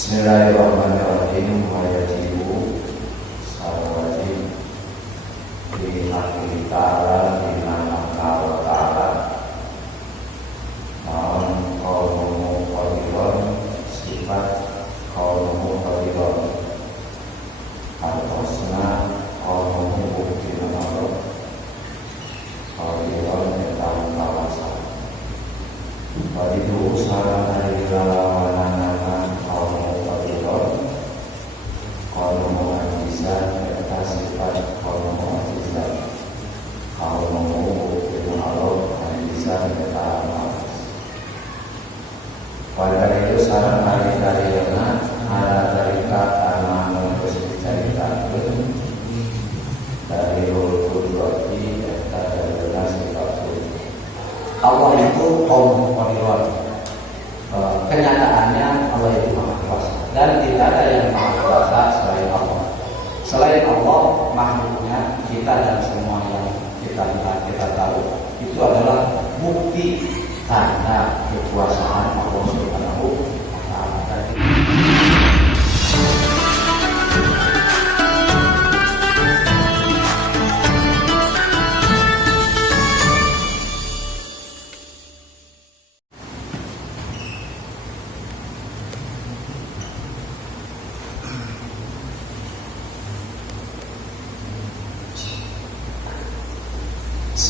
Bismillahirrahmanirrahim. Wajibu wajib di hati ta'ala di nama Allah ta'ala namun kaumu qadiron sifat kaumu qadiron artosna kaumu bukti nama qadiron tentang kawasan wadidu usaha dari lawanan nama kaumu qadiron kaumu mu'ajizat serta sifat kaumu mu'ajizat kaumu bukti nama mu'ajizat serta pada itu sarang dari ada cerita karena terus diceritakan dari roti dari Allah itu kaum qadiron. Kenyataannya Allah itu maha kuasa dan tidak ada yang maha kuasa selain Allah. Selain Allah makhluknya kita dan semua yang kita lihat kita tahu itu adalah bukti tanda kekuasaan Allah Subhanahu wa ta'ala.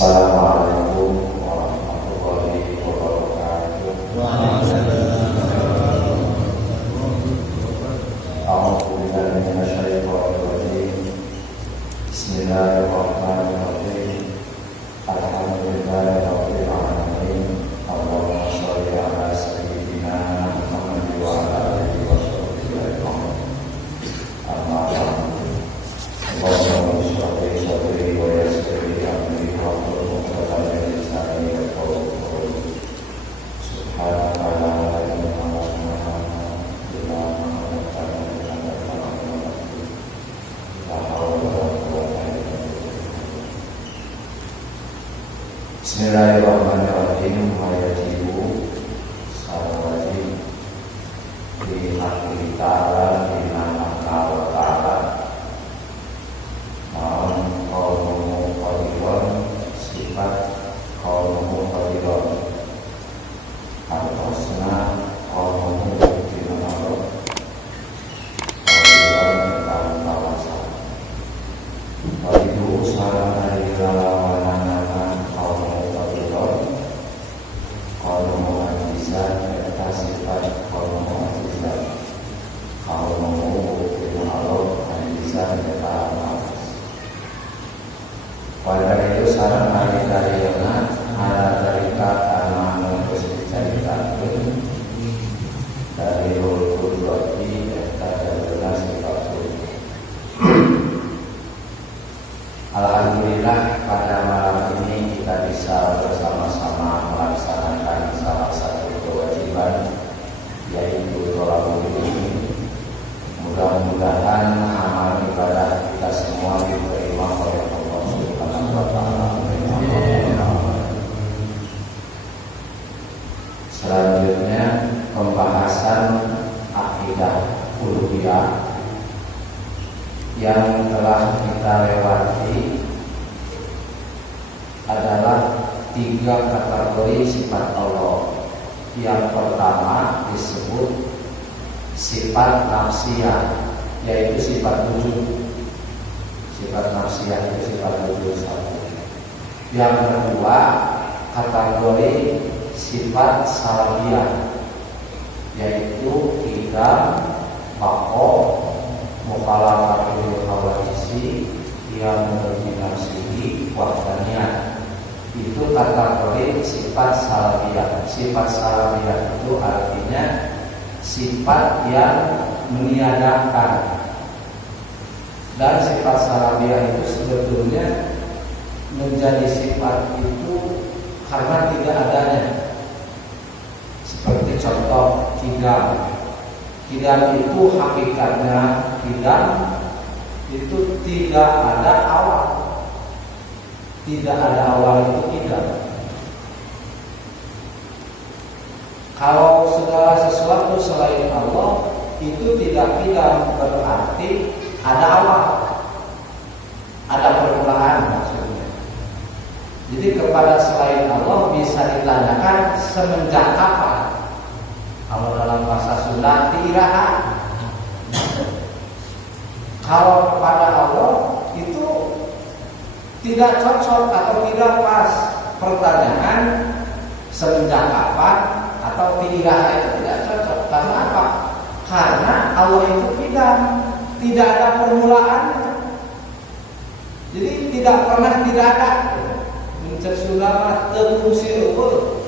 Assalamualaikum warahmatullahi wabarakatuh. Bismillahirrahmanirrahim. Alhamdulillahirabbil alamin. Allahumma shalli ala sayyidina Muhammad wa ala alihi wa sahbihi ajma'in. Amma ba'du. Allahumma shalli sadri wa yassir li amri wahlul 'uqdatam min lisani yafqahu qawli. Subhanallah. Bismillahirrahmanirrahim. Wajibu wajib di hati ta'ala di nama Allah ta'ala namun kaumu qadiron sifat kaumu qadiron artosna kaumu bukti nama qadiron tentang kawasan wadidu usaha dari lawanan nama kaumu kaumu mu'ajizat serta sifat kaumu mu'ajizat kaumu bukti Allah mu'ajizat serta pada itu sarang dari ada cerita karena terus diceritakan dari roti dari sifat Alhamdulillah pada malam ini kita bisa bersama-sama melaksanakan salah satu kewajiban yaitu thalabul ilmi. Mudah-mudahan amal ibadah kita semua diterima oleh Allah Subhanahu wa ta'ala. Selanjutnya pembahasan akidah uluhiyah yang telah kita lewati adalah 3 kategori sifat Allah. Yang pertama disebut sifat nafsiyah, yaitu sifat wujud. Sifat nafsiyah itu sifat wujud satu. Yang kedua kategori sifat salabiyah, yaitu kita bako mukhalafahul hawadisi yang mendominasi wahdaniyah. Itu kategori sifat salabiyah. Sifat salabiyah itu artinya sifat yang meniadakan. Dan sifat salabiyah itu sebetulnya menjadi sifat itu karena tidak adanya. Seperti contoh kidam. Kidam itu hakikatnya kidam itu tidak ada awal. Tidak ada awal itu kidam. Kalau segala sesuatu selain Allah itu tidak qidam, berarti ada awal, ada permulaan maksudnya. Jadi kepada selain Allah bisa ditanyakan semenjak kapan. Kalau dalam bahasa Sunda tiraha. Kalau kepada Allah itu tidak cocok atau tidak pas pertanyaan semenjak kapan atau tiraha itu tidak cocok. Karena apa? Karena Allah itu tidak ada permulaan. Jadi tidak pernah tidak ada. Mencet sulama tefungsi eueuh.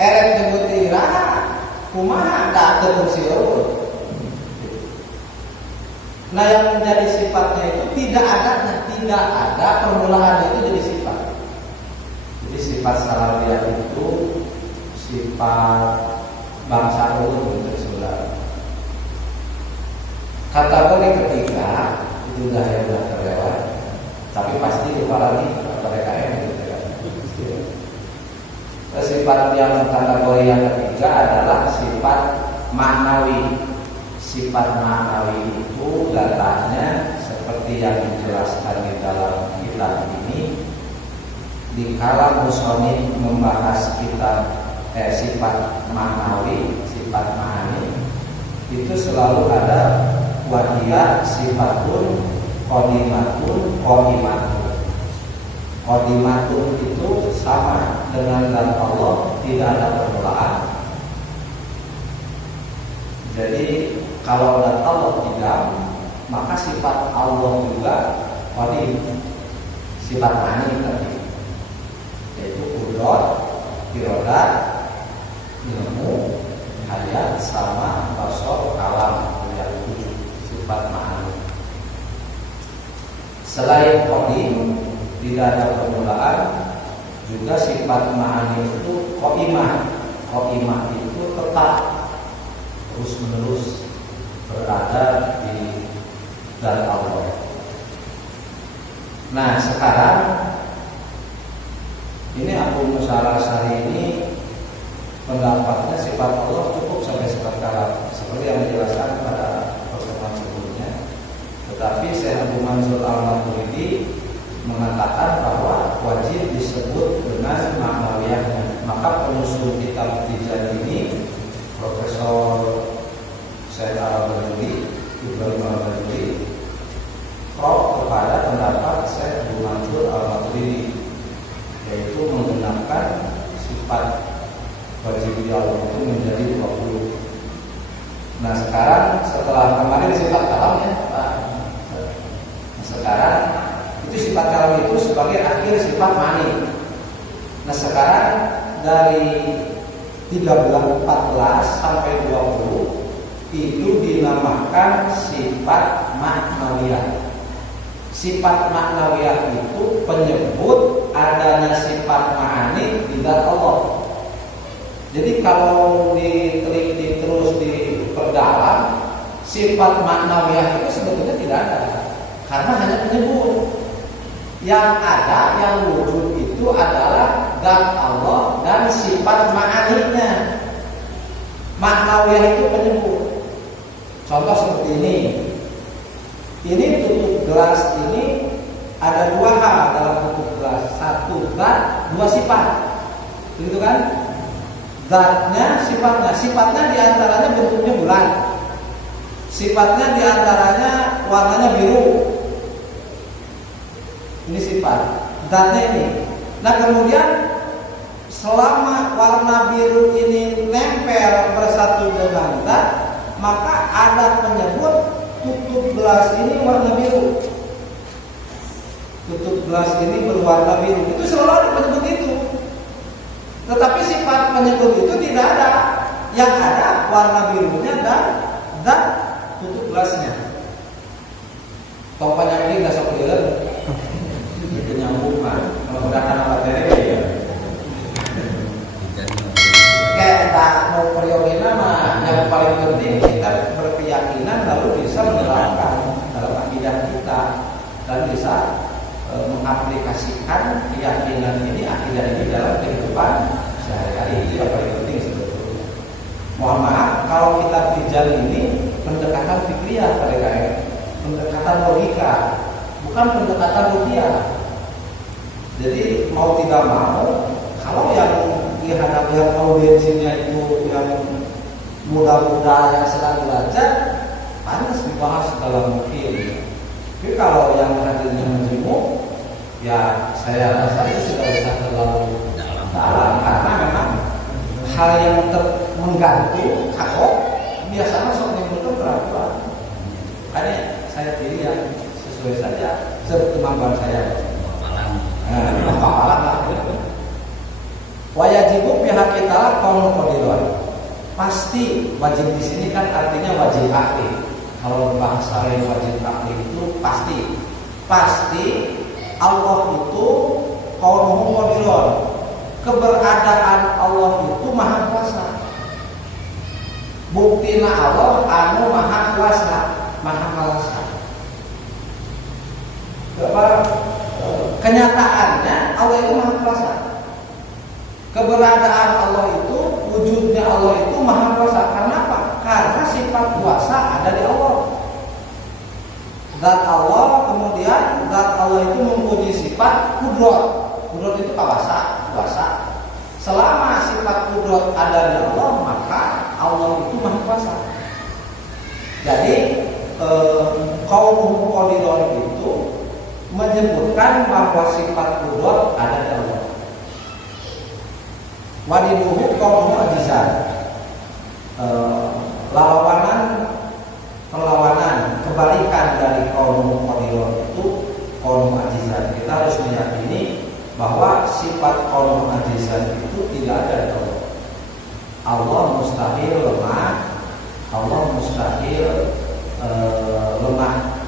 Erek nyebut tiraha kumaha da tefungsi eueuh. Nah yang menjadi sifatnya itu tidak ada permulaan itu jadi sifat. Jadi sifat salafiyah itu sifat bangsa ulun untuk saudara. Kategori ketiga itu udah terlewat, tapi pasti lupa lagi atau RKM gitu ya. Sifat yang kategori yang ketiga adalah sifat maknawi. Sifat maknawi itu datanya seperti yang dijelaskan di dalam kitab ini. Dikala musonif membahas kitab sifat maknawi, sifat ma'ani, itu selalu ada wahiyah sifatun qadimatun qadimatun. Qadimatun itu sama dengan zat Allah, tidak ada permulaan. Jadi kalau zat Allah tidak, maka sifat Allah juga qadim, sifat ma'ani tadi, yaitu qudrat, iradat, ilmu, hayat, sama, basar, kalam, yang tujuh sifat ma'ani. Selain qadim, tidak ada permulaan, juga sifat ma'ani itu qaimah. Qaimah itu tetap terus menerus berada di zat Allah. Nah sekarang ini Abu Musa al-Asy'ari ini pendapatnya sifat Allah cukup sampai sifat kalam, seperti yang dijelaskan pada pertemuan sebelumnya. Tetapi Syekh Abu Mansur al-Maturidi mengatakan bahwa wajib disebut dengan maknawiyahnya. Maka penyusun kitab Tijani ini Profesor Syekh al-Maturidi, Ibrahim al-Maturidi, pro kepada pendapat Syekh Abu Mansur al-Maturidi, yaitu menggunakan sifat wajib Allah itu menjadi 20. Nah sekarang setelah kemarin sifat kalamnya, sekarang itu sifat kalam itu sebagai akhir sifat ma'ani. Nah sekarang dari 13, 14 sampai 20 itu dinamakan sifat maknawiyah. Sifat maknawiyah itu penyebut adanya sifat ma'ani di zat Allah. Jadi kalau diteliti terus diperdalam, sifat maknawiyah itu sebetulnya tidak ada, karena hanya penyebut. Yang ada, yang wujud itu adalah zat Allah dan sifat ma'aninya. Maknawiyah itu penyebut. Contoh seperti ini. Ini tutup gelas ini ada dua hal dalam tutup gelas. Satu zat, dua sifat. Begitu kan? Zatnya, sifatnya. Sifatnya diantaranya bentuknya bulat. Sifatnya diantaranya warnanya biru. Ini sifat. Zatnya ini. Nah kemudian selama warna biru ini nempel bersatu dengan zat, maka ada penyebut tutup gelas ini warna biru. Tutup gelas ini berwarna biru. Itu selalu ada penyebut itu. Tetapi sifat penyebut itu tidak ada. Yang ada warna birunya dan zat tutup gelasnya. Tompanya ini nggak sepelir. Itu nyambungan. Menggunakan materi ya. Kayak tak mau periodenya mah yang paling penting kita berkeyakinan lalu bisa menerapkan dalam akidah kita dan bisa mengaplikasikan keyakinan ini, akidah ini dalam kehidupan sehari-hari. Itu yang paling penting sebetulnya. Mohon maaf kalau kita I'tidal ini pendekatan fikriah pada kayak pendekatan logika, bukan pendekatan rupiah. Jadi mau tidak mau, kalau yang dihadapi audiensinya itu yang muda-muda yang sedang belajar, pantas dibahas dalam mungkin. Tapi kalau yang hadirnya menjenguk, ya saya rasa itu tidak usah terlalu dalam karena memang hal yang menggantung kalau biasanya sok menimbulkan keraguan. Makanya saya pilih yang sesuai saja sekemampuan saya. Apalah lah. Wajibu pihak kita kaum qadirun. Pasti wajib di sini kan artinya wajib akli. Kalau bahasa lain wajib akli itu pasti Allah itu kaum qadirun. Keberadaan Allah itu maha kuasa. Buktina Allah anu maha kuasa, maha kuasa. Kenyataannya Allah itu maha kuasa. Keberadaan Allah itu, wujudnya Allah itu maha kuasa. Karena apa? Karena sifat kuasa ada di Allah. Zat Allah, kemudian zat Allah itu mempunyai sifat kudrat. Kudrat itu kuasa. Selama sifat kudrat ada di Allah, maka Allah itu maha kuasa. Jadi kaum qadirun itu menyebutkan bahwa sifat kudrat ada di Allah. Wadiduhu kaum ajizan, perlawanan kebalikan dari kaum qadirun itu kaum ajizan. Kita harus meyakini bahwa sifat kaum ajizan itu tidak ada di Allah. Allah mustahil lemah, Allah mustahil lemah.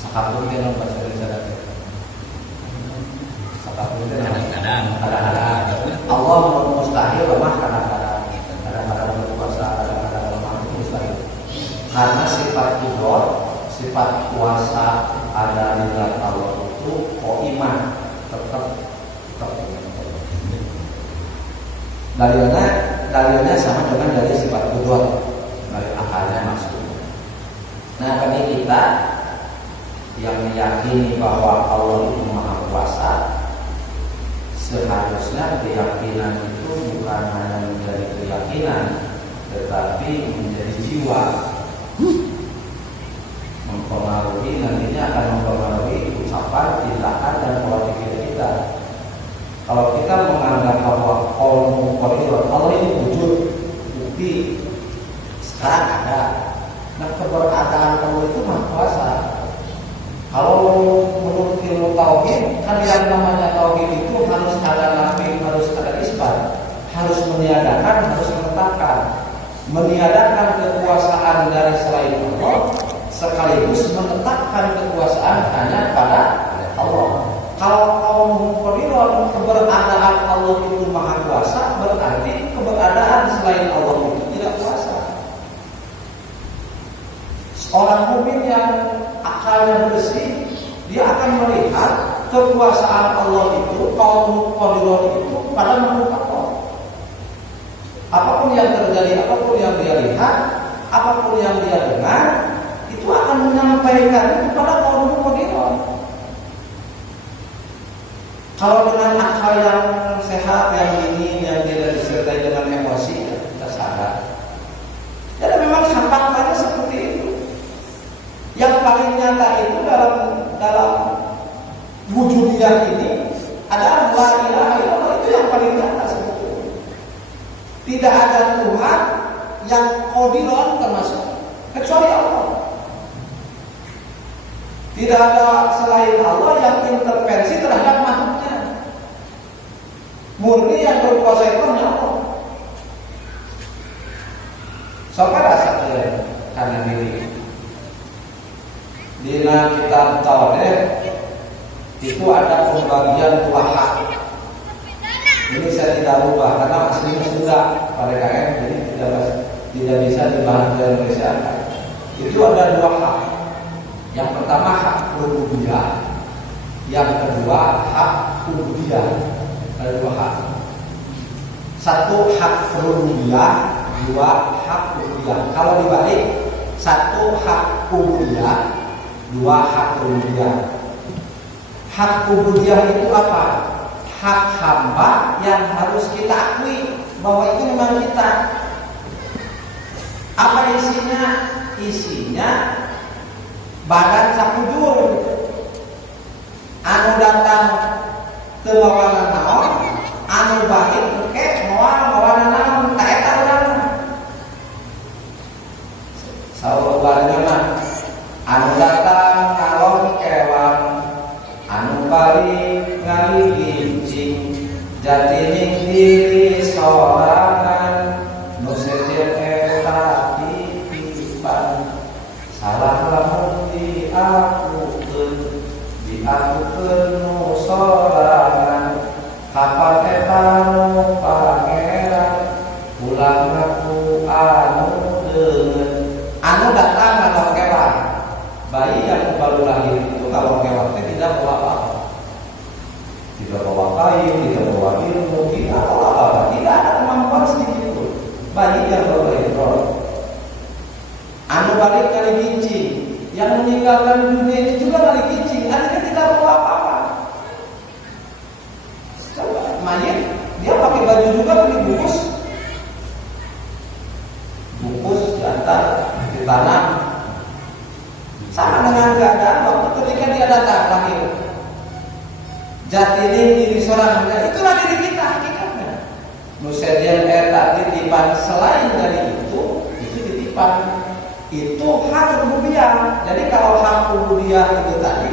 Sakapun dalam bahasa Indonesia. Sakapun kadang-kadang. Allah mustahil lemah kadang-kadang. Kadang-kadang berkuasa, kadang-kadang lemah, mustahil. Karena sifat kudrat, sifat kuasa ada di dalam Allah itu iman tetap. Dalilnya sama dengan dari sifat kudrat, dari akalnya maksudnya. Nah, bagi kita yang meyakini bahwa Allah itu maha kuasa, seharusnya keyakinan itu bukan hanya menjadi keyakinan, tetapi menjadi jiwa. Mempengaruhi, nantinya akan mempengaruhi ucapan, tindakan, dan pola pikir kita. Kalau kita menganggap bahwa Allah ini wujud, bukti sekarang ada. Nah, keberadaan Allah itu maha kuasa. Kalau menurut ilmu tauhid, kan yang namanya tauhid itu harus ada nafi, harus ada isbat, harus meniadakan, harus menetapkan. Meniadakan kekuasaan dari selain Allah, sekaligus menetapkan kekuasaan hanya pada Allah. Kalau kaum qadirun keberadaan Allah itu maha kuasa, berarti keberadaan selain Allah itu tidak kuasa. Orang mukmin yang akalnya bersih, dia akan melihat kekuasaan Allah itu, kaum qadirun itu pada makhluk Allah. Apapun yang terjadi, apapun yang dia lihat, apapun yang dia dengar, itu akan menyampaikan kepada kaum qadirun. Kalau dengan akal yang sehat, yang dingin, yang tidak disertai dengan emosi, kita sadar. Jadi memang faktanya seperti itu. Yang paling nyata itu dalam wujudiyah ini adalah la ilaha illallah, itu yang paling nyata sebetulnya. Tidak ada Tuhan yang qadirun termasuk kecuali Allah. Tidak ada selain Allah yang intervensi terhadap makhluknya. Murni yang berkuasa itu hanya Allah. Sampai rasa karena diri. Di kitab Tauhid itu ada pembagian dua hak. Ini saya tidak rubah karena aslinya sudah pada KM, jadi tidak bisa dibahas di Indonesia. Itu ada dua hak. Yang pertama hak rububiyah, yang kedua hak ubudiyah. Ada dua hak. Satu hak rububiyah, dua hak ubudiyah. ubudiyah. Kalau dibalik, satu hak ubudiyah, dua hak rububiyah. Hak ubudiyah itu apa? Hak hamba yang harus kita akui bahwa itu memang kita. Apa isinya? Isinya badan sakujur. Anu datang teu mawana naon, anu balik engke moal mawana naon, tak eta urangna. Saurang mah anu datang ngalong kewan, anu balik ngali gincing, jatining diri sorangan, nu sejen eta titipan. Salah lamun diakukeun nu sorangan, kapan eta nu pangeran, ulang ngaku anu deungeun. Anu datang ngalong kewan. Bayi yang baru lahir itu kalau kewan tidak bawa apa-apa, tidak bawa kayu, tidak bawa ilmu, tidak bawa apa-apa, tidak ada kemampuan sedikit pun. Bayi yang baru lahir. Anu balik kali gincing, yang meninggalkan dunia ini juga kali gincing, artinya tidak bawa apa-apa. Coba mayit, dia pakai baju juga dibungkus, diantar, ditanam. Sama dengan keadaan waktu ketika dia datang lahir. Jatining diri sorangan, itulah diri kita hakikatnya. Nusedien eta titipan, selain dari itu titipan. Itu hak rububiyah. Jadi kalau hak rububiyah itu tadi,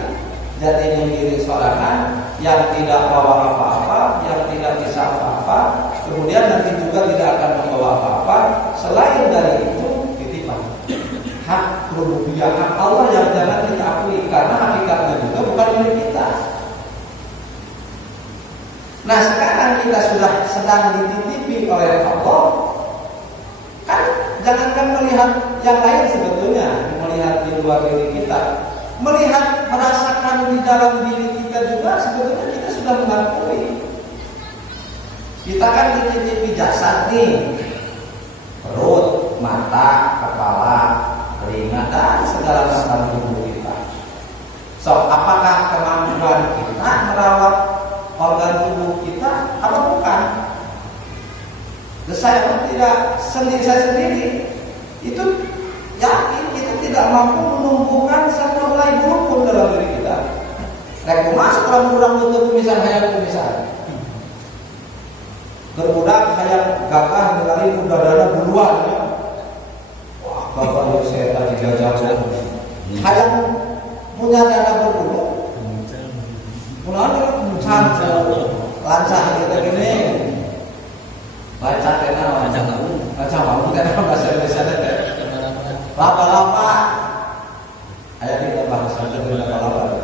jatining diri sorangan yang tidak bawa apa-apa, yang tidak bisa apa-apa, kemudian nanti juga tidak akan membawa apa-apa. Selain dari itu titipan. Hak rububiyah, hak Allah yang jangan kita akui, karena hakikatnya juga bukan milik kita. Nah sekarang kita sudah sedang dititipi oleh Allah, kan jangankan melihat yang lain sebetulnya, melihat di luar diri kita, melihat merasakan di dalam diri kita juga sebetulnya kita sudah mengakui. Kita kan dititipi jasad nih, perut, mata, kepala, telinga, dan segala macam tubuh kita. So, apakah kemampuan kita merawat organ tubuh kita apa bukan? Saya tidak sendiri itu yakin kita tidak mampu menumbuhkan satu helai bulu pun dalam diri kita. Rekomah setelah kurang tutup kumisan hayang kumisan. Berbudak hayang gagah mengalih udara buluan. Wah, bapak saya tadi gajah. Hayang punya dana berbulu. Mulanya muncang lancah kita gini. Baca kena baca mau kena bahasa Indonesia teh. Lapa-lapa. Aya kita bahasa Indonesia lapa-lapa.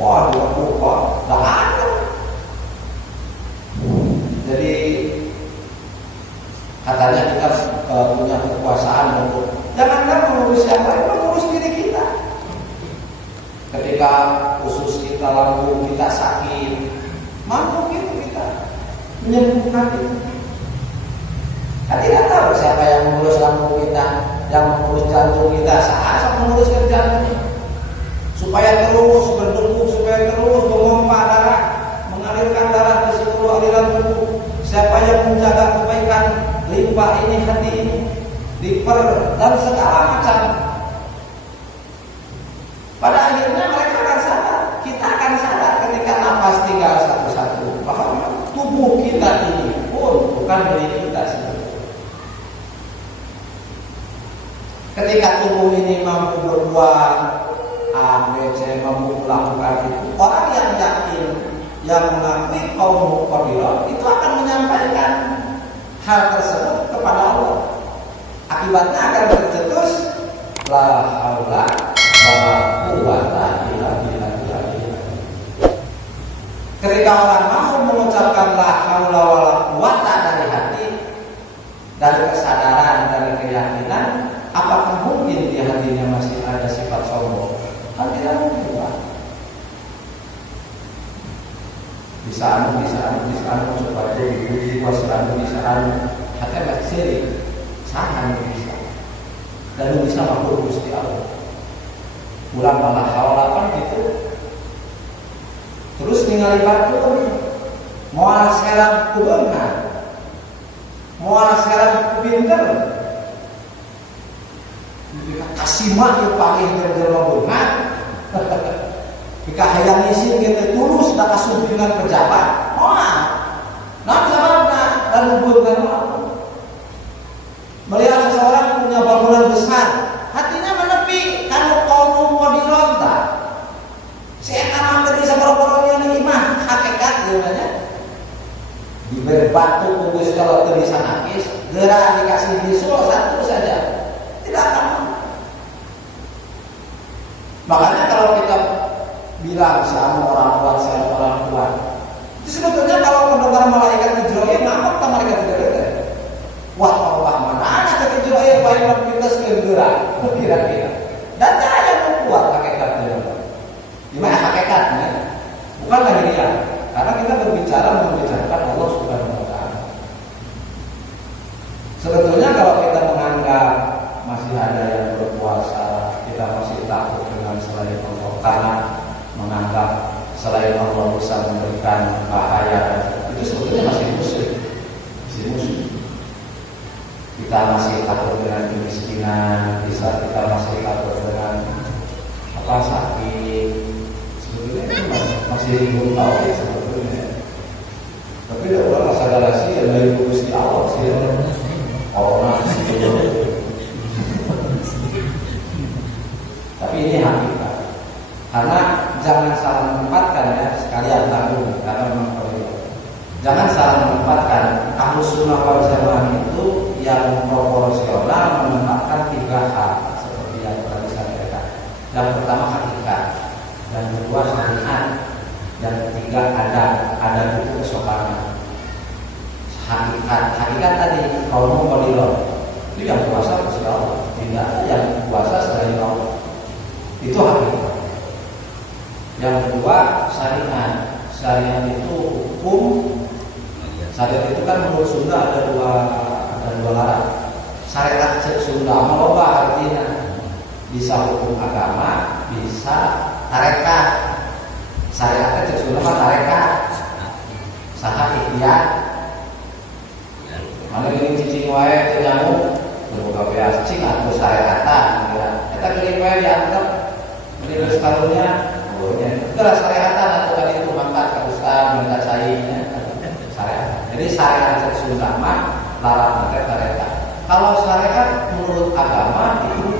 Wah, lupa. Dah ada. Jadi katanya kita punya kekuasaan untuk jangankan mengurus yang lain, mengurus diri kita. Ketika usus kita, lambung kita sakit, mampu gitu kita menyembuhkan itu. Kita tidak tahu siapa yang mengurus lambung kita, yang mengurus jantung kita, saat mengurus jantung supaya terus berdegup, supaya terus memompa darah, mengalirkan darah ke seluruh aliran tubuh. Siapa yang menjaga kebaikan limpa ini, hati ini, liver dan segala macam. Pada akhirnya mereka akan sadar, kita akan sadar ketika nafas tinggal satu-satu bahwa tubuh kita ini pun bukan milik kita sendiri. Ketika tubuh ini mampu berbuat A, B, C, mampu melakukan itu, orang yang yakin, yang mengakui kaum muqaddirah itu akan menyampaikan hal tersebut kepada Allah. Akibatnya akan tercetus la haula wala quwwata illa billah. Ketika orang mampu mengucapkan la haula wala quwwata dari hati, dari kesadaran, dari keyakinan, apakah mungkin di hatinya masih ada sifat sombong? Kan tidak mungkin, Pak. Bisa bisa supaya dipuji kuasa bisa hati masih sirik sangat bisa dan bisa makhluk Gusti Allah ulang malah hawalapan gitu terus ningali batur moal selang kubeungan moal selang kupinter kasima ieu panggih jelema beungan jika hayang isin kita tulus dan kasumpingan pejabat moal nah sababna dan hubungan melihat seseorang punya bangunan besar hatinya menepi kalau kaum qadironta si eta mah bisa boro-boronya nih imah hakikat namanya diberi batu kugus kalau teu bisa nakis gerak dikasih bisul satu saja tidak akan makanya kalau kita bilang sama orang kuat itu sebetulnya kalau mendengar malaikat Jibril ngambek sama malaikat Jibril wah Allah mana ada ke Jibril paling kita segera kira-kira dan tak ada yang kuat hakikatnya gimana hakikatnya bukan lahiriah karena kita membicarakan Allah Subhanahu wa taala sebetulnya kalau kita menganggap masih ada yang berkuasa kita masih takut dengan selain Allah karena menganggap selain Allah bisa memberikan bahaya itu sebetulnya masih musuh kita masih takut dengan kemiskinan kita masih takut dengan sakit sebetulnya itu masih belum tahu ya sebetulnya tapi tidak orang sadar sih dari Gusti Allah sih orang tapi ini hakikat karena jangan salah menempatkan ya sekalian tanggung karena memang jangan salah menempatkan Ahlus Sunnah wal Jamaah itu yang proporsional menempatkan 3 hal seperti yang tadi saya katakan. Yang pertama hakikat, yang kedua syariat, yang ketiga ada itu kesopanan. Hakikat tadi kaum qadiron itu yang kuasa Gusti Allah, tidak ada yang kuasa selain Allah. Itu hakikat. Yang kedua syariat itu hukum. Syariat itu kan menurut Sunda ada dua larang. Syariat Sunda loba artinya bisa hukum agama, bisa tarekat. Syariat cek Sunda mah tarekat. Saha ikhtiar. Mana geuning cicing wae teu nyamuk, teu boga beas cing atuh syariatan. Eta geuning wae dianggap menurut karunya itulah syariatan atau tadi itu mangkat ke ustaz minta cainya syariat. Jadi syariat Sunda mah larang pakai tarekat. Kalau syariat menurut agama itu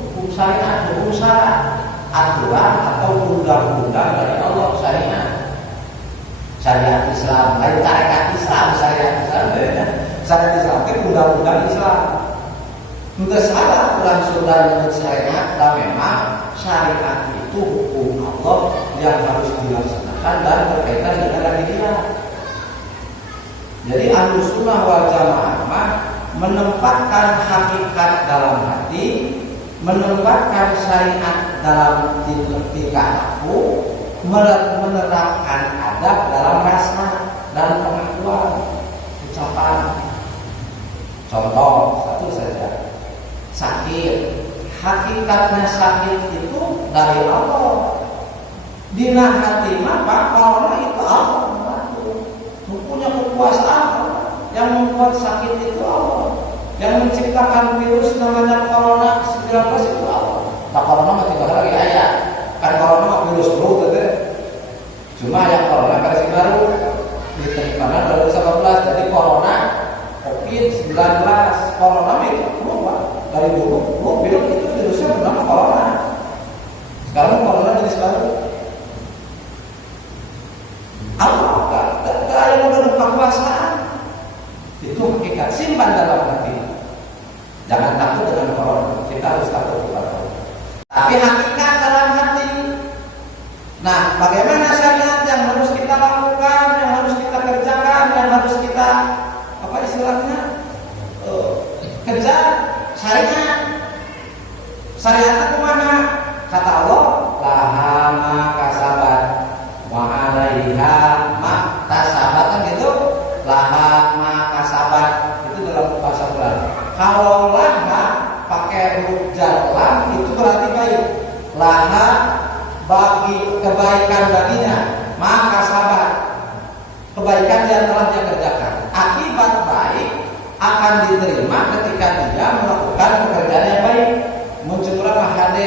hukum syariat, hukum syara, aturan atau undang-undang dari Allah syariat. Syariat Islam, lain tarekat Islam, syariat Islam beda. Syariat Islam itu undang-undang Islam. Untuk salah aturan Sunda menurut syariat dan memang syariat itu hukum Allah yang harus dilaksanakan dan berkaitan dengan lahiriah. Jadi Ahlus Sunnah wal Jamaah menempatkan hakikat dalam hati, menempatkan syariat dalam tingkah laku, menerapkan adab dalam rasa dan pengakuan ucapan. Contoh satu saja, sakit. Hakikatnya sakit itu dari Allah. Dina hati mah kalau itu Allah punya kekuasaan. Yang membuat sakit itu Allah. Yang menciptakan virus namanya corona 19 itu Allah. Nah corona mah tidak lagi ayat. Kan corona mah virus baru gitu. Cuma yang corona versi baru ditemukan 2019. Jadi corona COVID-19 corona itu dari dulu mobil itu virusnya bernama corona. Sekarang corona jenis baru. Allah gak ada yang kekuasaan. Itu hakikat, simpan dalam hati. Jangan takut dengan corona. Kita harus takut kepada Allah. Tapi hakikat dalam hati. Nah, bagaimana syariat yang harus kita lakukan, yang harus kita kerjakan, yang harus kita apa istilahnya kejar? Syariat itu mana? Kata Allah, laha ma kasabat wa 'alaiha ma bulan. Kalau laha pakai huruf jar lam itu berarti baik. Laha bagi kebaikan baginya, maka sabar kebaikan yang telah dia kerjakan. Akibat baik akan diterima ketika dia melakukan pekerjaan yang baik. Muncul mahade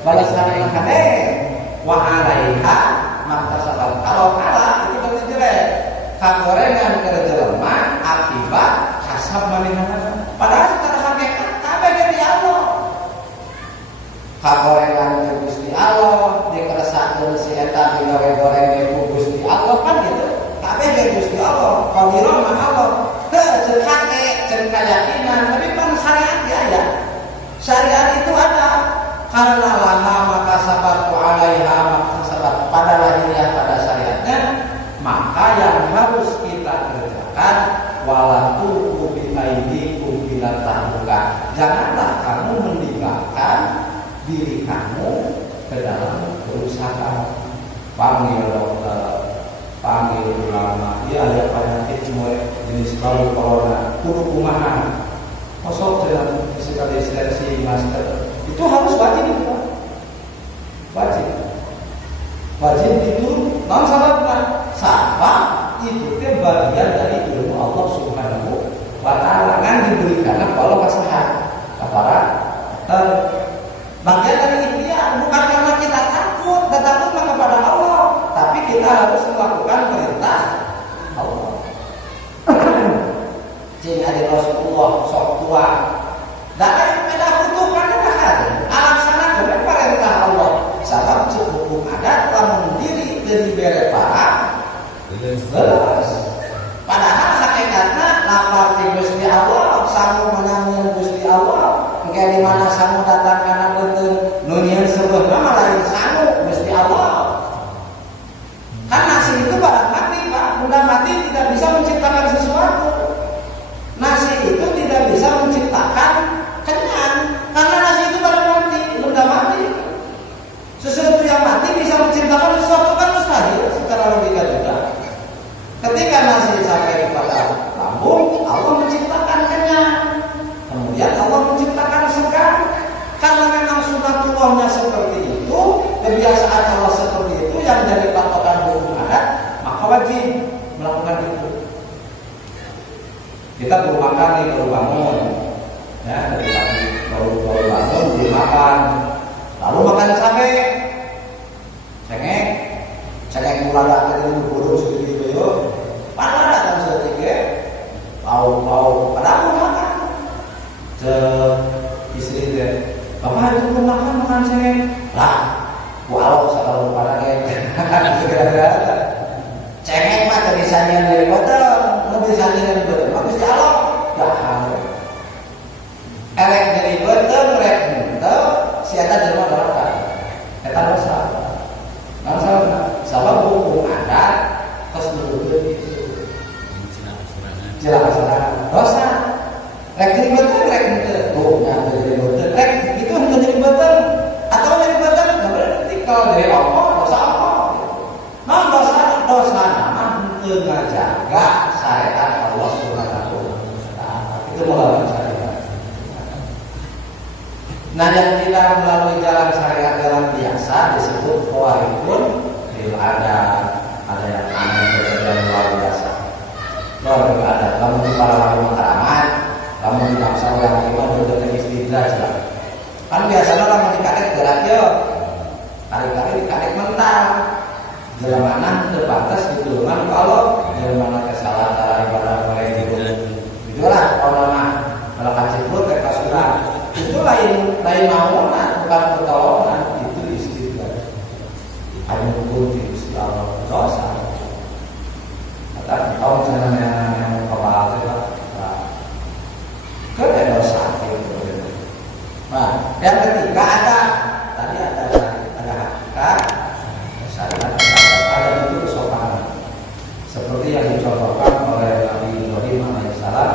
balasan yang hade wa alaiha maktasabat. Kalau kalah itu berarti jelek. Kagorengan kerja lemah akibat kasab manehna. Padahal secara hakikat kabeh di Allah. Kagorengan ke Gusti Allah, dikeresakeun si eta digoreng-goreng ku Gusti Allah kan gitu. Kabeh ke Gusti Allah, qadirun ma Allah. Teu ceuk hate, ceuk keyakinan, tapi pan syariat ya aya. Syariat itu ada. Karena lama maka sabar alaiha maka sabar pada lahiriah pada syariatnya, maka yang harus kita kerjakan walatu bi aidikum bila tahluka. Janganlah kamu meninggalkan diri kamu ke dalam kerusakan. Panggil dokter, panggil ulama, dia ada penyakit jenis baru corona, kudu kumaha. Masuk dalam physical distancing masker. Itu harus wajib itu, wajib itu non sabab itu bagian dari ilmu Allah Subhanahu wa Ta'ala kan diberikan kalau maslahat para bagian dari ikhtiar, bukan karena kita takut kepada Allah, tapi kita harus melakukan perintah Allah. Jadi ada Rasulullah sok tua dan ada butuhkan alasan dengan perintah Allah. Sabab hukum adat telah mendiri dari bere para belas. Padahal hakikatnya lapar di Gusti Allah, samu menangnya Gusti Allah. Engke di mana samu datang kana beuteuh nunieun sebeuna mah lain samu Gusti Allah. Kan nasi itu barang mati, Pak. Benda mati tidak bisa menciptakan sesuatu. Nasi itu tidak bisa menciptakan kenyang. Karena nasi itu barang mati, benda mati. Sesuatu yang mati bisa menciptakan sesuatu kan mustahil secara logika juga. Ketika nasi sampai kepada lambung, Allah menciptakan kenyang. Kemudian Allah menciptakan segar. Karena memang sunatullahnya seperti itu, kebiasaan Allah seperti itu yang jadi patokan hukum adat, maka wajib melakukan itu. Kita baru makan nih, baru bangun, ya dari pagi baru bangun, belum makan, lalu makan cabai, cengek mulai dari burung sedikit itu, mana datang sedikit, bau, padahal belum makan, istri dia, bapak itu belum makan cengek, lah, walau kalau pada cengek mah tulisannya dari botol, tulisannya dari botol. Bagus kalau dah hamil. Elek dari botol, rek botol, siapa jelma neraka. Eta dosa. Sabab hukum adat terus nurutin itu. Jelas dosa. Rek dari botol, rek botol. Tuh, nyampe dari botol, rek itu untuk dari botol atau dari botol nggak berarti kalau dari apa dosa apa. Nah dosa nama untuk menjaga syariat Allah Subhanahu wa Ta'ala. Itu melalui syariat. Nah yang tidak melalui jalan syariat jalan biasa disebut khawarifun bil ada yang aneh kejadian luar biasa. Luar biasa. Kamu di para ulama keramat, kamu di bangsa orang iman berdekat istidlal lah. Kan biasanya orang dikaret gerak yo, kali-kali dikaret mental. Dalam mana terbatas gitu kan kalau dalam mana kesalahan ibadah mereka itu itulah kalau kasih pun mereka sudah itu lain mauan bukan pertolongan itu istilah hanya hukum di istilah dosa kata kalau misalnya yang kepala itu kan dosa gitu. Nah yang ketiga ada tadi ada hakikat syariat. Ada itu kesopanan seperti yang dicontohkan oleh Nabi Ibrahim alaihissalam.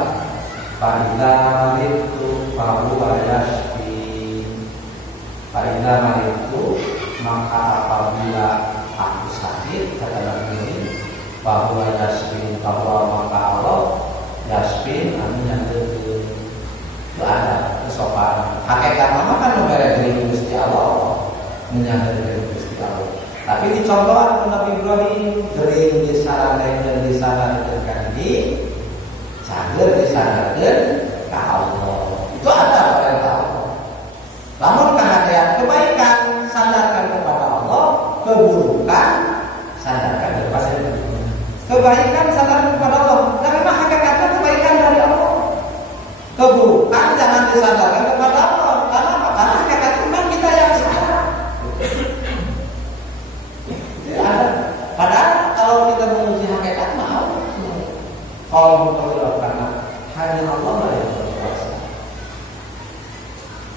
Fa'idza maritu fahuwa yashfi. Fa'idza maritu maka apabila aku sakit kata Nabi Ibrahim fahuwa yashfi, bahwa maka Allah yashfi artinya dicontohkan Nabi Ibrahim gering disarankan dan disandarkan ini cager disandarkan ke Allah. Itu ada perintah Allah. Namun kehadiran kebaikan sandarkan kepada Allah, keburukan sandarkan kepada Allah. Kebaikan sandarkan kepada Allah. Dan memang hakikatnya kebaikan dari Allah. Keburukan jangan disandarkan kepada Allah. Karena apa? Karena hakikatnya memang kita yang salah. Padahal kalau kita menguji hakikat mau. Kalau mau karena hanya Allah yang berkuasa.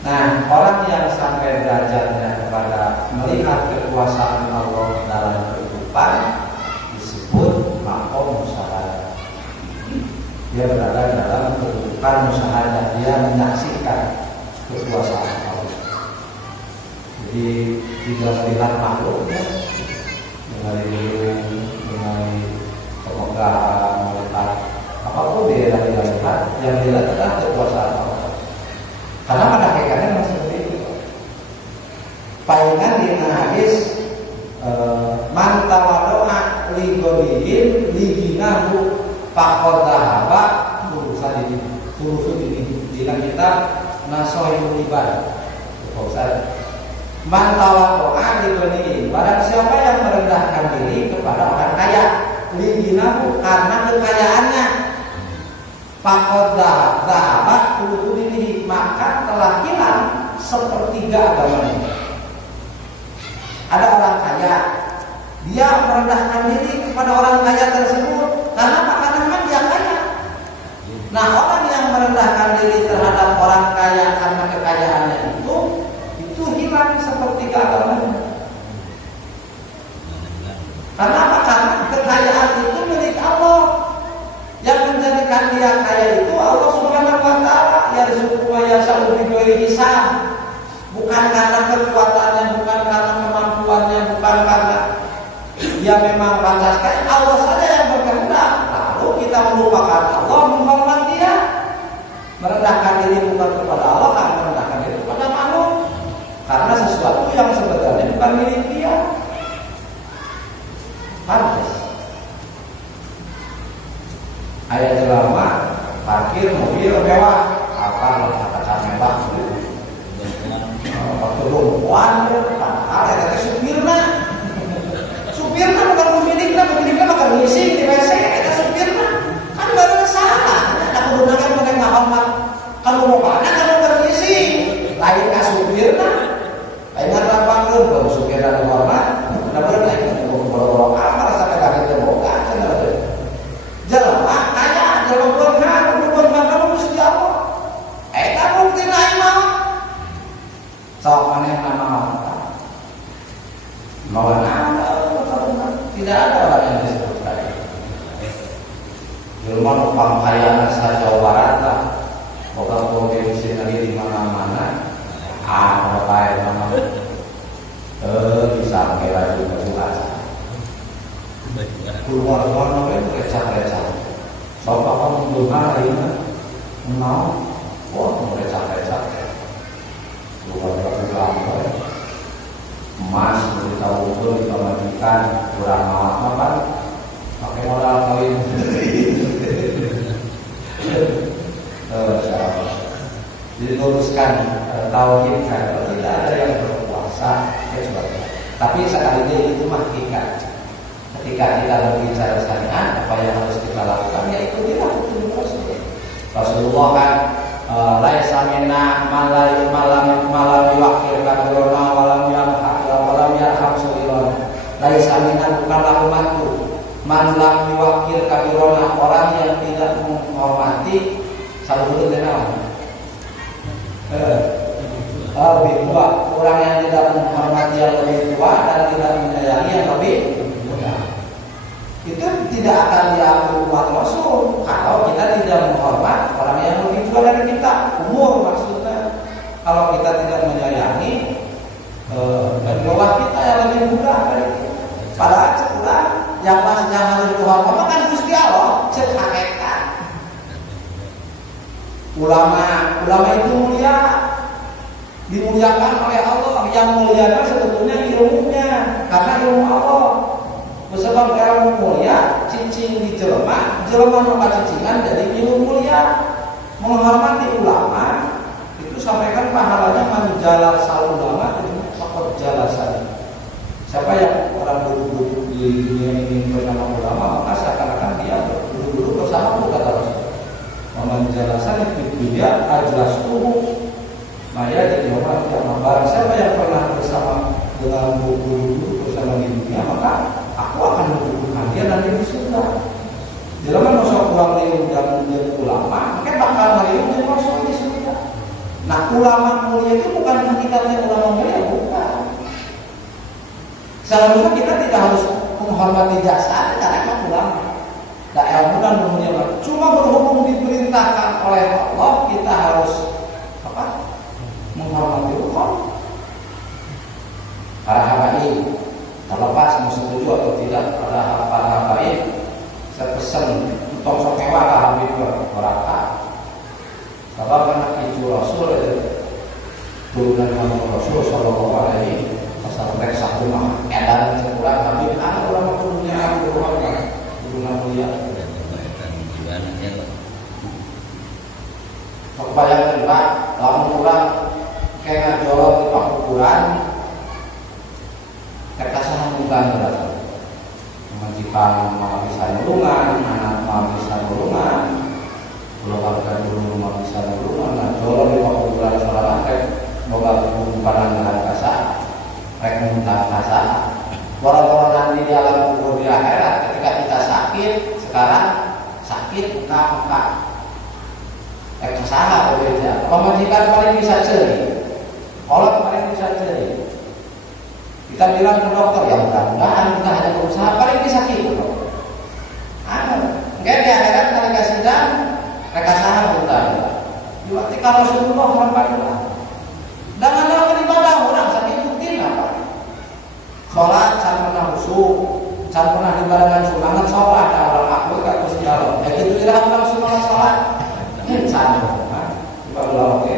Nah, orang yang sampai derajatnya kepada melihat kekuasaan Allah dalam kehidupan disebut makom musyahadah. Dia berada dalam kehidupan musyahadah, dia menyaksikan kekuasaan Allah. Jadi tidak melihat makhluknya, mengenai kemegahan, melihat apapun dia yang lihat, yang dilihat adalah kekuasaan Allah. Karena pada hakikatnya memang seperti itu. Palingan di hadis man tawaddo'a li ghaniyin li ginahu faqad dhahaba urusan ini dalam kitab Nasohul Ibad. Man tawaddo'a li ghaniyin, barang siapa yang merendahkan diri kepada orang kaya li ginahu karena kekayaannya, faqad dhahaba urusan ini, maka telah hilang sepertiga agamanya. Ada orang kaya, dia merendahkan diri kepada orang kaya tersebut karena apa? Karena memang dia kaya. Nah, orang yang merendahkan diri terhadap orang kaya karena kekayaannya itu hilang sepertiga agamanya. Karena apa? Karena kekayaan itu milik Allah. Yang menjadikan dia kaya itu Allah Subhanahu wa taala, yarzuqu wa yasha'u bighairi hisab. Bukan karena kekuatannya, bukan karena kemampuannya, bukan karena dia memang pantas kaya. Allah saja yang berkehendak. Lalu kita melupakan Allah, menghormat dia, merendahkan diri bukan kepada Allah, tapi merendahkan diri kepada makhluk. Karena sesuatu yang sebenarnya bukan milik dia. Pantas. Ayat jelama parkir mobil mewah, apa kata mewah waktu lumpuan, padahal ada supirna bukan pemiliknya makan ngisi di WC, ada supirna kan baru salah, ada menggunakan mengenai ngahormat kalau mau mana kan mau ngisi, lain ke supirna, lain ngerapan baru supirna ngahormat, udah lain baru kamar sampai kaget terbuka, jelema kaya, jelema berhak kamu mesti apa? Kamu tidak mau. Sok mana nama mau tidak ada orang yang disebut kaya. Di rumah numpang kaya asal Jawa Barat lah, bukan provinsi lagi di mana-mana. Kaya mana? Bisa kira juga jelas. Keluar namanya recah-recah. Bapak kamu dengar ini, mau? Wah, recah-recah. Keluar emas beritahu betul dikembalikan kurang makan pakai modal kawin. Jadi luruskan tauhid kalau tidak ada yang berkuasa tapi sekali ini itu hakikat. Ketika kita berbicara syariat, apa yang harus kita lakukan yaitu dilakukan Rasulullah kan laisa minna malam diwakil kabirona walam yarham sugirona. Laisa minna bukanlah umatku man lam diwakil kabirona, orang yang tidak menghormati satu dengan lebih tua, orang yang tidak menghormati yang lebih tua dan tidak menyayangi yang lebih muda. Itu tidak akan diakui umat Rasul kalau kita tidak menghormat orang yang lebih tua dari kita, umur maksudnya. Kalau kita tidak menyayangi dan bawah kita yang lebih muda dari kita. Padahal setelah yang harus dihormat kan Gusti Allah, hakikat. Ulama itu mulia, dimuliakan oleh Allah. Yang mulia sebetulnya ilmunya, karena ilmu Allah. Sebab ilmu mulia, cicing di jelema maka cicingan jadi ilmu mulia. Menghormati ulama itu sampaikan pahalanya menjalar ulama dengan fakot jalasan. Siapa yang orang duduk di dunia ini bersama ulama, maka seakan-akan dia duduk bersama kata Rasul. Menjalasan itu dia ajlas tubuh. Maya jadi orang yang barang siapa yang pernah bersama dengan guru bersama di dunia, maka aku akan mendudukan dia nanti di surga. Di dalam masuk ulang ilmu dan menjadi ulama, maka bakal hari ini masuk di surga. Nah, ulama mulia itu bukan hakikatnya ulama mulia, bukan. Seharusnya kita tidak harus menghormati jasa karena kan ulama. Nah, ilmu dan ilmunya cuma berhubung diperintahkan oleh Allah, kita harus menghormati hukum. Para habaib terlepas mau setuju atau tidak pada para habaib, saya pesan untuk sokewa ke Habib beraka. Sebab anak itu Rasul turunan Rasul Sallallahu Alaihi Wasallam satu mah edan sekurang Habib ulama punya turunan mulia. Kebayang Pak, lamun urang kayak ngajolot di pakukuran kekasahan bukan berarti majikan mau bisa nulungan, anak mau bisa nulungan, keluarga dulu mau bisa nulungan, ngajolot di pakukuran salah kayak boga bukan dengan kasar kayak muntah kasar orang-orang di alam kubur di akhirat ketika kita sakit, sekarang sakit muka kesalahan berbeda. Pemajikan paling bisa ceri, orang paling bisa ceri. Kita bilang ke dokter, ya mudah-mudahan kita hanya berusaha paling bisa gitu. Enggak di akhirat mereka sidang, mereka saham mudah. Berarti kalau Rasulullah Muhammad dengan dalam ibadah orang sakit bukti apa? Sholat jangan pernah khusyuk, jangan pernah dibarengan sunangan sholat. Orang aku gak terus jalan. Ya gitu tidak orang sunangan sholat. Sana, coba ulang oke.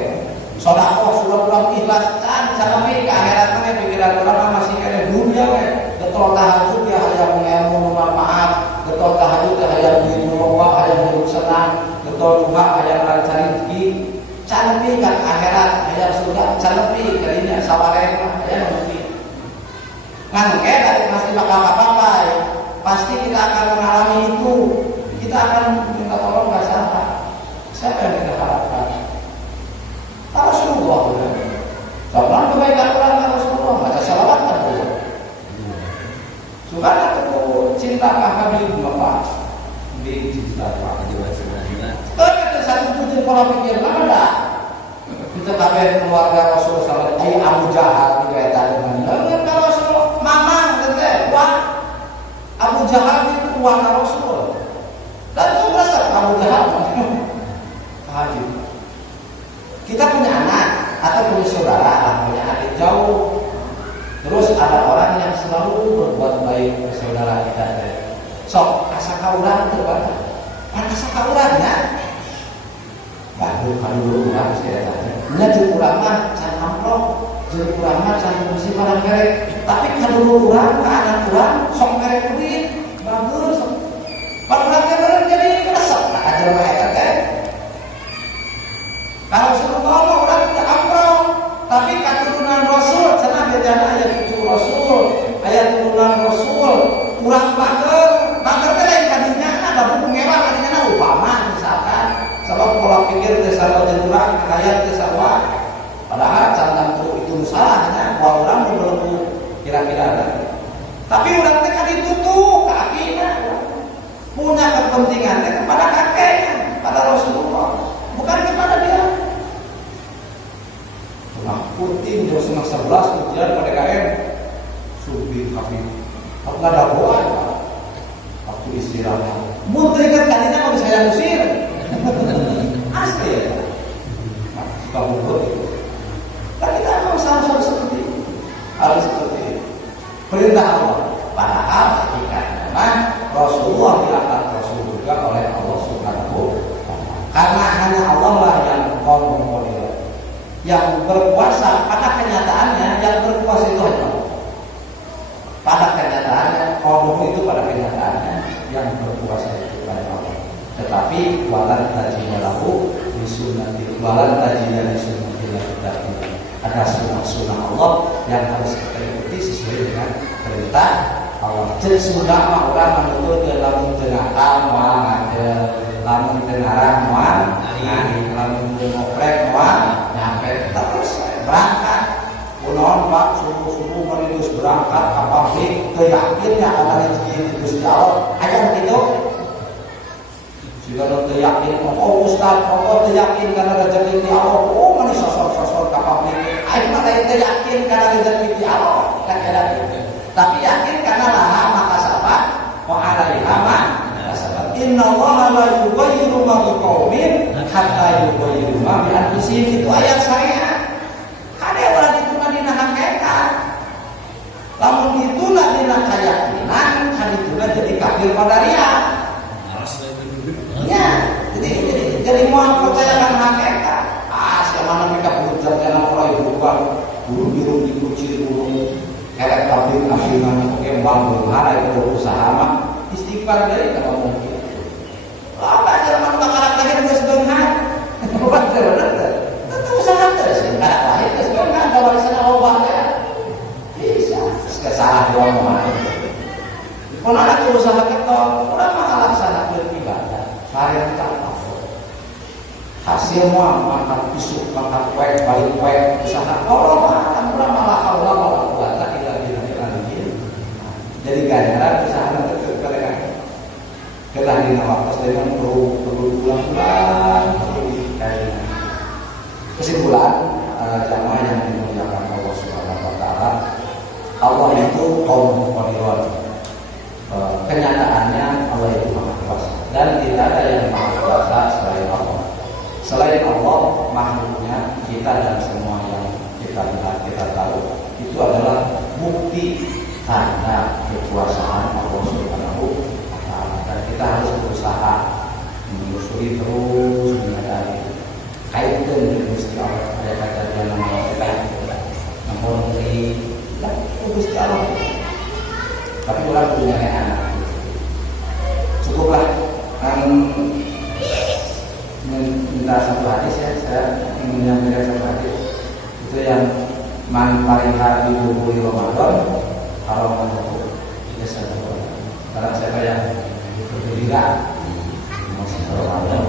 Sodakoh sudah pulang ikhlas, sampai ke akhirat mana pikiran orang masih ada dunia, getol tahajud ya hayang ilmu bermanfaat, getol tahajud ya hayang dinolong, hayang hidup senang, getol juga hayang lancar rezeki, cantik kan akhirat, hayang surga, cantik kalinya sabareng, hayang rezeki. Ngangke dari masih bakal apa-apa, pasti kita akan mengalami itu, kita akan minta tolong gak salah. Siapa yang kita harapkan? Rasulullah. Soalan kebaikan orang Rasulullah, baca salawat kan boleh. Suka aku cinta Pak Habib Bapak di cinta Pak. Itu satu tujuan pola pikir mana? Kita kabeh keluarga Rasulullah SAW, ayah Abu Jahal dikaitan dengan kalau Rasulullah, mamang teteh, wah Abu Jahal itu wah Rasul. Dan itu berasal Abu Jahal. Kita punya anak atau punya saudara, punya adik jauh. Terus ada orang yang selalu berbuat baik ke saudara kita. Sok asa kaurang terbata. Asa kaurangnya. Baru dulu urang saya tanya. Nya jeung urang mah can amplop, jeung urang mah can fungsi barang merek. Tapi kadulu urang ka anak urang sok merek duit. Bagus. Barang merek jadi resep nah ajar eta teh. Kalau suruh ngomong orang tidak amprong, tapi keturunan Rasul, cenah bedana ayat cucu Rasul, ayat turunan Rasul, kurang bager teh lain kadinya ada buku mewah kadinya upama misalkan, sebab pola pikir desa jeung urang ayat desa wa, padahal candan itu salahnya, bahwa orang belum kira-kira ada. Tapi urang teh ditutup kakinya, punya kepentingannya kepada kakeknya, pada Rasulullah, bukan kepada dia. Putin jauh setengah 11 ujian pada KM Subih Habib aku gak ada boa waktu istirahat muntah kan tadinya mau saya usir asli ya suka bubur tapi kita memang selalu seperti itu harus seperti itu perintah Allah padahal hakikatnya memang Rasulullah diangkat Rasul juga oleh Allah Subhanahu karena hanya Allah lah yang yang berkuasa, pada kenyataannya yang berkuasa itu hanya Allah. kenyataannya qauluhu itu pada kenyataannya yang berkuasa itu pada Allah. Tetapi walan tajina lahu bisunnati walan tajina bisunnati ada sunnah Allah yang harus kita ikuti sesuai dengan perintah Allah. Jadi sunnah mah orang menutur ke lamun tengah taman ada lamun tengah ramuan lamun tengah oprek muan nyampe terus berangkat punon pak subuh merintis berangkat apa sih keyakinnya akan rezeki Gusti Allah aja gitu. Jika lo yakin, oh Ustaz, oh yakin karena rezeki di Allah, oh mana sosok kapal ini, ayo mana yakin karena rezeki di Allah, tak ada gitu. Tapi yakin karena laha maka sabar, wa alaiha ma sabar. Inna Allah la yughayyiru ma biqaumin hatta yughayyiru ma bi anfusihim. Itu ayat syariat. Ada orang itu madinah hakikat. Lamun itulah dina keyakinan, kan itulah jadi kafir qadariyah. Ya, jadi mau percayakan hakikat. Siapa mereka berujar dalam roy berubah, buru biru dikucil buru, kerek pabrik asingan, kembang berhara itu berusaha mah istighfar dari kalau mungkin. Apa zaman bakaran lahir terus dengan, bukan benar. Tentu usaha terus, nggak lahir terus dengan ada warisan Allah ya. Bisa, kesalah doang mah. Kalau ada usaha kita, orang malah laksana beribadah. Varian tak hasil muam makan pisuk makan kue balik kue usaha orang makan orang malah Allah malah kuat tidak lagi jadi ganjaran usaha nanti kepada kelahiran waktu dengan perlu bulan-bulan kesimpulan jamaah yang dimuliakan Allah Subhanahu Wa Taala Allah itu qaum qadirun kenyataannya Allah itu maha kuasa dan tidak ada yang maha kuasa selain Allah. Selain Allah, makhluknya kita dan semua yang kita lihat, kita tahu itu adalah bukti tanda kekuasaan Allah Subhanahu wa Ta'ala. Dan kita harus berusaha menelusuri terus menyadari kaitan dengan Gusti Allah. Ada kata-kata yang namun di Gusti Allah. Tapi orang punya anak. Cukuplah minta satu hadis ya, saya ingin menyampaikan satu hadis itu yang man paling hati di Ramadan kalau menurut ya satu karena siapa yang bergembira masuk Ramadan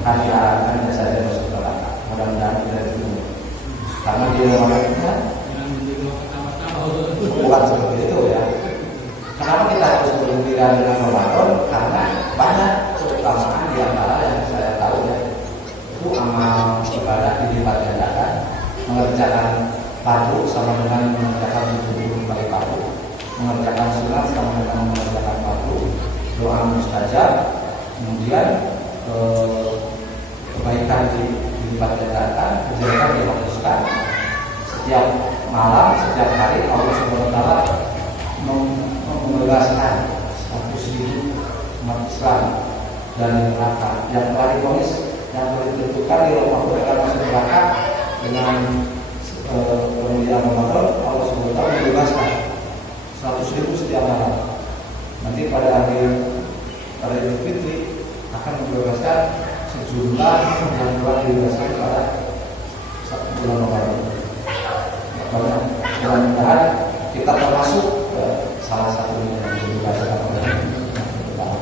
kami harapkan saja masuk ke neraka mudah-mudahan kita ditunggu karena di Ramadan kita bukan seperti itu ya. Kenapa kita harus bergembira dengan Ramadan? Karena banyak keutamaan di antara yang saya tahu ya. Itu amal ibadah dilipat gandakan, mengerjakan fardu sama dengan mengerjakan 70 kali fardu, mengerjakan sunat sama dengan mengerjakan fardu, doa mustajab, kemudian kebaikan dilipat gandakan, kejelekan dihapuskan. Setiap malam, setiap hari Allah Subhanahu wa Ta'ala membebaskan 100.000 umat Islam dari neraka yang telah divonis yang telah ditentukan di rumah mereka masuk neraka dengan kemudian Ramadan Allah SWT membebaskan 100.000 setiap malam. Nanti pada Idul Fitri akan membebaskan sejumlah yang telah dibebaskan pada bulan Ramadan. Mudah-mudahan kita termasuk salah satu yang dibebaskan oleh Allah.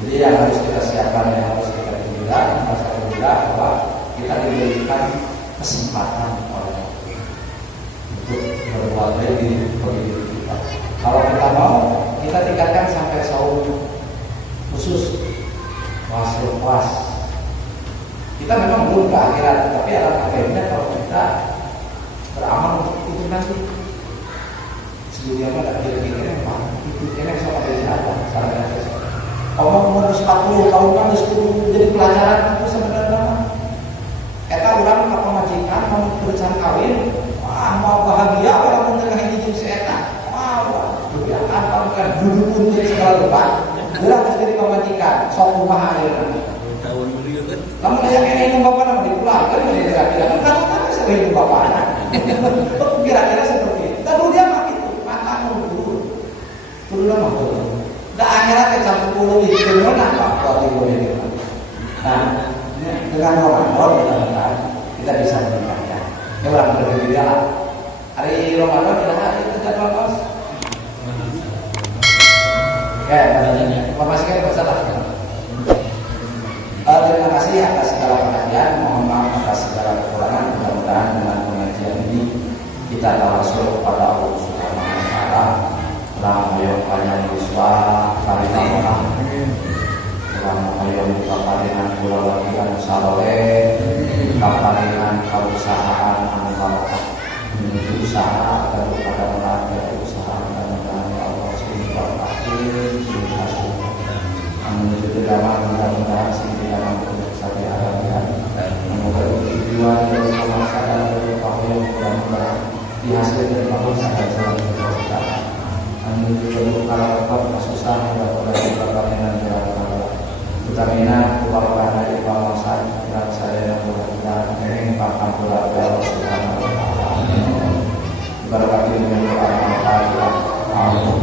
Jadi yang harus kita siapkan, yang harus kita gembira, harus kita gembira bahwa kita diberikan kesempatan oleh Allah untuk berbuat baik di diri kita. Kalau kita mau, kita tingkatkan sampai saum khusus puas. Kita memang belum ke akhirat, tapi akhirnya kalau kita beramal untuk itu nanti sebelumnya tak kira-kira apa itu kira soal dari apa salah satu kalau umur 40 tahun kan jadi pelajaran itu sebenarnya kita orang apa majikan mau berencana kawin mau bahagia orang tengah ini jadi seeta kebiasaan kalau kan dulu pun jadi segala lupa orang harus jadi pemajikan sok rumah akhirnya tahun beliau kan kamu kayak ini bapak nama di pulang kan kira-kira kan kamu kan sering itu bapaknya kira-kira seperti itu dan dia betul. Nggak akhirat yang sampai 10 itu mana Pak buat ibu ini. Nah, dengan Ramadan mudah-mudahan kita bisa meningkatkan. Ya orang berbeda lah. Hari Ramadan kita hari itu jadwal kos. Informasikan masalah. Terima kasih atas segala perhatian. Mohon maaf atas segala kekurangan. Mudah-mudahan dengan pengajian ini kita tawasul kepada Allah Subhanahu Wa Taala. Yang panjang wiswa kali taala. Yang buka paringan kula wajiban saleh, paringan kausahaan anu barokah. Menuju usaha dan kepada orang dari usaha dan Allah Subhanahu Wa Taala. Menuju ke dalam mudah-mudahan sehingga dalam satu harapan semoga tujuan dari pemasaran dari yang mudah-mudahan dihasilkan dari pemasaran selama kita menuju ke kalau kesusahan dan perkembangan jalan Allah utamina kebarukan dari pemasaran dan saya yang mudah-mudahan ini paham pula Allah Subhanahu Wa Taala berkati dengan Allah.